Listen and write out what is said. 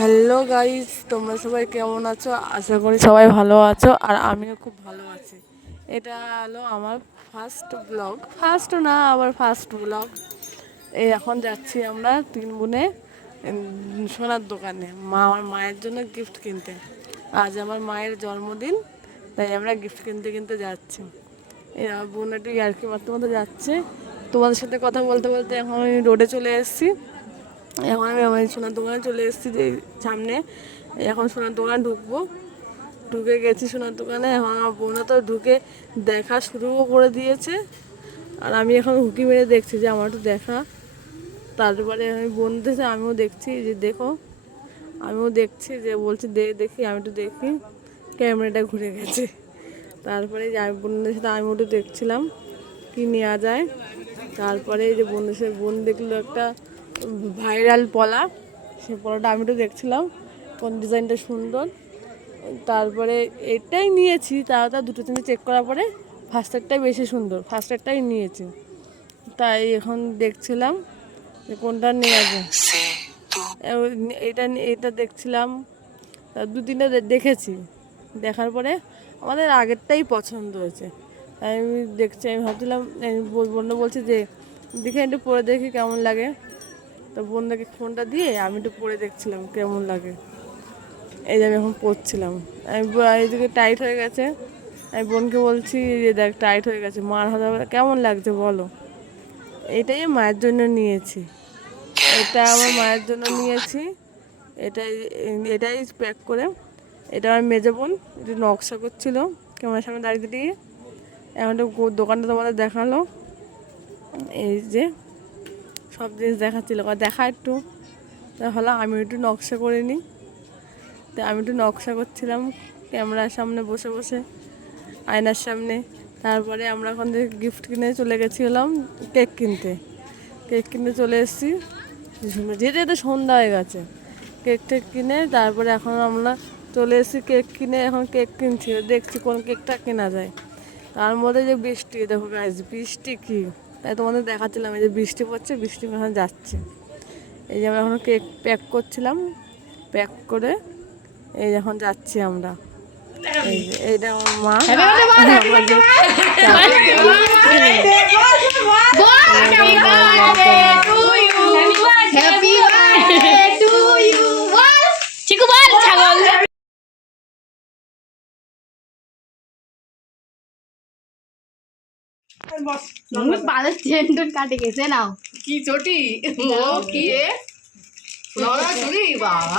Hello guys তোমরা সবাই কেমন আছো? আশা করি সবাই ভালো আছো, আর আমিও খুব ভালো আছি। এটা হলো আমার ফার্স্ট ব্লগ ফার্স্ট না, আবার ফার্স্ট ব্লগ এই এখন যাচ্ছি আমরা তিন বোনে সোনার দোকানে, মা আমার মায়ের জন্য গিফট কিনতে। আজ আমার মায়ের জন্মদিন, তাই আমরা গিফট কিনতে কিনতে যাচ্ছি। এই আমার বোন একটু ইয়ার্কি মারতে মতো যাচ্ছে। তোমাদের সাথে কথা বলতে বলতে এখন আমি রোডে চলে এসেছি। এখন আমি আমার সোনার দোকানে চলে এসেছি যে সামনে। এখন সোনার দোকানে ঢুকবো। ঢুকে গেছি সোনার দোকানে। এখন আমার বোনা তো ঢুকে দেখা শুরুও করে দিয়েছে। আর আমি এখন হুকি মেরে দেখছি যে আমার একটু দেখা। তারপরে আমি বোন দেখে আমিও দেখছি যে দেখো। আমিও দেখছি যে বলছি দে দেখি, আমি একটু দেখি। ক্যামেরাটা ঘুরে গেছে। তারপরে যে আমি বোনদের সাথে আমি একটু দেখছিলাম কি নেওয়া যায়। তারপরে যে বন্ধুর সাথে, বোন দেখল একটা ভাইরাল পলা। সেই পলাটা আমি তো দেখছিলাম, কোন ডিজাইনটা সুন্দর। তারপরে এটাই নিয়েছি, তাও তা দুটো তিনটে চেক করার পরে ফার্স্ট ফার্স্টারটাই বেশি সুন্দর ফার্স্ট ফার্স্টারটাই নিয়েছি। তাই এখন দেখছিলাম কোনটা নেওয়া যায়। এটা এটা দেখছিলাম দু তিনটা দেখেছি। দেখার পরে আমাদের আগেরটাই পছন্দ হয়েছে। আমি দেখছি, আমি ভাবছিলাম বোনটা বলছি যে দেখে একটু পরে দেখি কেমন লাগে। তো বোনটাকে ফোনটা দিয়ে আমি একটু পরে দেখছিলাম, কেমন লাগে। এই যে আমি এখন পড়ছিলাম। আমি এইদিকে টাইট হয়ে গেছে। আমি বোনকে বলছি যে, দেখ টাইট হয়ে গেছে। মার হাতে কেমন লাগছে বলো? এটাই মায়ের জন্য নিয়েছি। এটা আমার মায়ের জন্য নিয়েছি। এটাই এটাই প্যাক করে। এটা আমার মেজো বোন, একটু নকশা করছিল। ক্যামেরার সামনে দাঁড়িয়ে দিয়ে? এখন দোকানটা তোমাদের দেখাল। এই যে। সব জিনিস দেখাচ্ছিল। দেখা একটু। তাহলে আমি একটু নকশা করে নিই। তো আমি একটু নকশা করছিলাম ক্যামেরার সামনে বসে বসে, আয়নার সামনে। তারপরে আমরা ওখান থেকে গিফট কিনে চলে গেছিলাম কেক কিনতে। কেক কিনতে চলে এসেছি। যেতে যেতে সন্ধ্যা হয়ে গেছে। কেক টেক কিনে তারপরে এখন আমরা চলে এসেছি কেক কিনে, এখন কেক কিনছি। দেখছি কোন কেকটা কেনা যায়। তার মধ্যে যে বৃষ্টি, দেখো বৃষ্টি কি। তাই তোমাদের দেখাচ্ছিলাম এই যে বৃষ্টি পড়ছে বৃষ্টি এখন যাচ্ছে এই যে আমরা এখন কেক প্যাক করছিলাম প্যাক করে এই যখন যাচ্ছি আমরা এইটা আমার মা বালের চেন্টুর কাটে গেছে নাও। কি চটি? ও কি এ? বাবা।